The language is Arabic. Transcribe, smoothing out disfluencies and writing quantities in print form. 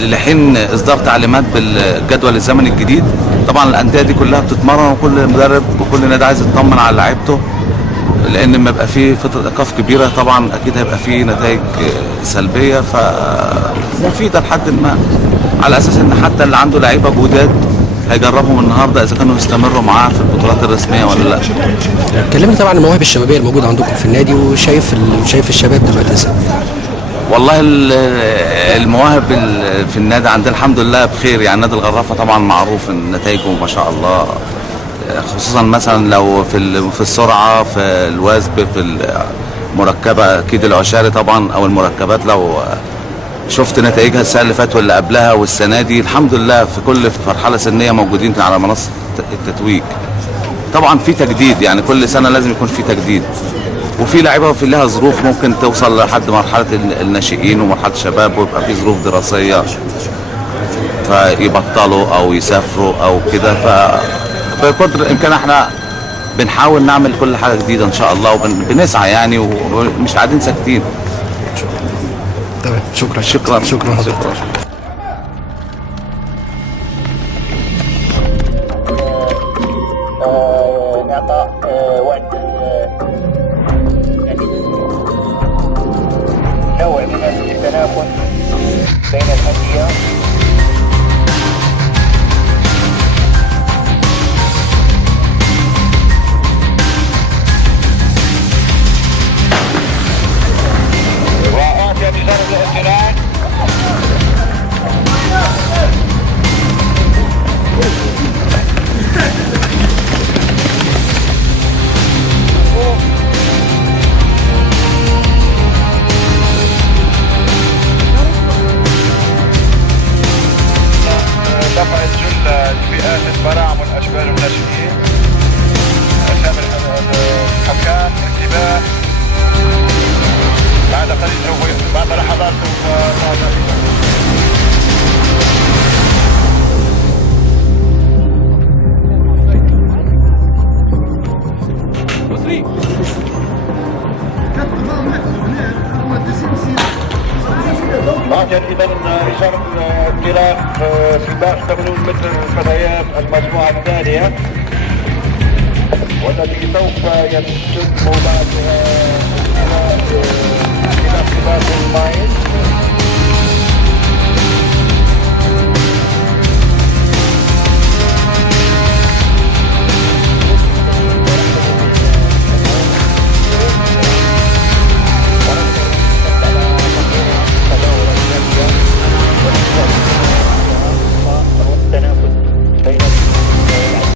لحين اصدار تعليمات بالجدول الزمني الجديد. طبعا الانديه دي كلها بتتمرن، وكل مدرب وكل نادي عايز يطمن على لعيبته، لان لما يبقى في فتره ايقاف كبيره طبعا اكيد هيبقى في نتائج سلبيه، فمفيده لحد ما، على اساس ان حتى اللي عنده لعيبه جداد هيجربهم النهارده اذا كانوا يستمروا معاه في البطولات الرسميه ولا لا. كلمني طبعا عن المواهب الشبابيه الموجوده عندكم في النادي، وشايف الشباب دلوقتي ازاي؟ والله المواهب في النادي عندنا الحمد لله بخير. يعني نادي الغرافه طبعا معروف ان نتائجه ما شاء الله، خصوصا مثلا لو في السرعه، في الوثب، في المركبه اكيد العشاري طبعا، او المركبات لو شفت نتائجها السنه اللي فاتت واللي قبلها والسنه دي الحمد لله في كل مرحله سنيه موجودين على منصه التتويج. طبعا في تجديد، يعني كل سنه لازم يكون في تجديد، وفي لعيبه في لها ظروف ممكن توصل لحد مرحله الناشئين ومرحله الشباب، ويبقى في ظروف دراسيه فيبطلوا او يسافروا او كده. بقدر الامكان احنا بنحاول نعمل كل حاجه جديده ان شاء الله، وبنسعى يعني، ومش قاعدين ساكتين. تمام، شكرا شكرا شكرا حضرتك. نعطاء وعد نوع من التنافس بين الأندية. وآتي بجانب الامتنان دفعت جل الفئات البراعم والاشبال والناشئين، شامل الحكام، انتباه بعد قليل بعد لحظات بعد إذن إشارة انطلاق سباق 80 متر الفتيات المجموعة الثانية، والتي سوف يتم بعدها إلى سباق الماين.